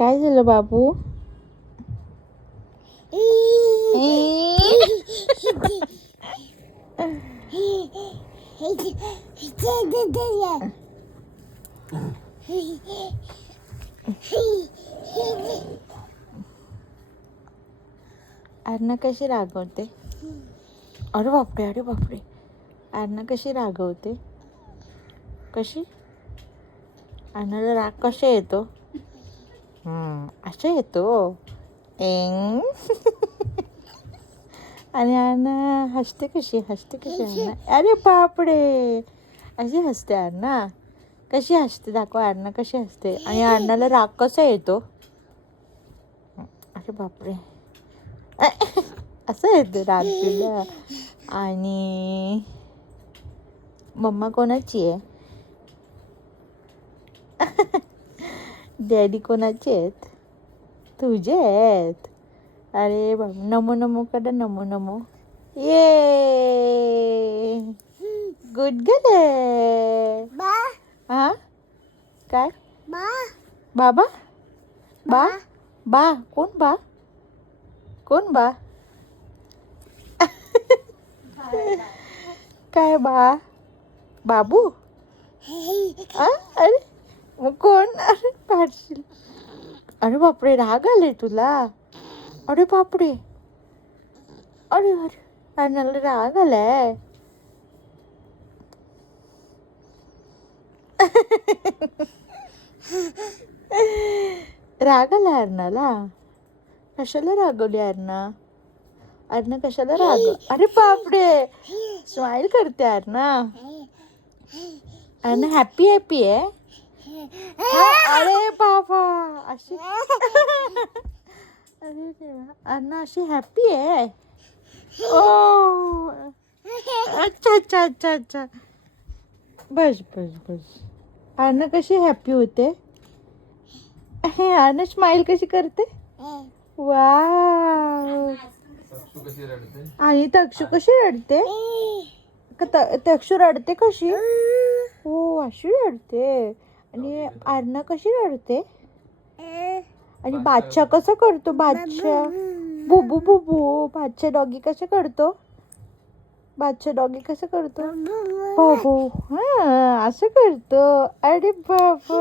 काय झालं बाबू? अर्ना कशी रागवते? अरे बापरे, अरे बापरे. अर्ना कशी रागवते? कशी? अर्नाला राग कसा येतो? असं येतो. एंग. आणि अर्ना हसते कशी अर्ना? अरे बापडे, अशी हसते अर्ना. कशी हसते दाखव अर्ना, कशी हसते. आणि अर्नाला राग कसा येतो? अरे बापरे. असं येतं राग तुला. आणि मम्मा कोणाची आहे? डॅडी कोणाचे आहेत? तुझे आहेत. अरे बाबा, नमो नमो करा, नमो नमो. ये गुड गर्ल. हा काय? बाबा बा बा कोण बा? कोण बा? काय बा? बाबू? अरे मग कोण? अरे पाडशील. अरे बापरे, राग आले तुला? अरे बापरे. अरे अरे, अर्नाला राग आलाय. राग आला अर्नाला? कशाला रागवली अर्ना? अर्ना कशाला अरे बापरे, स्माइल करते अर्ना. अर्ना हॅपी आहे. अरे बाबा, अशी. अरे देवा, अर्ना अशी हॅपी आहे. ओ अच्छा अच्छा अच्छा अच्छा. बस बस बस. अर्ना कशी हॅपी होते? अर्ना स्माइल कशी करते? वाव. आणि तक्षू कशी रडते? तक्षू रडते कशी? हो, अशी रडते. आणि अर्ना कशी रडते? आणि बादशाह कसं करतो? बादशाह बुबू बुबू. बादशाह डॉगी कसं करतो? बादशाह डॉगी कसं करतो? बाबू. हा, असं करतो. अरे बाबा.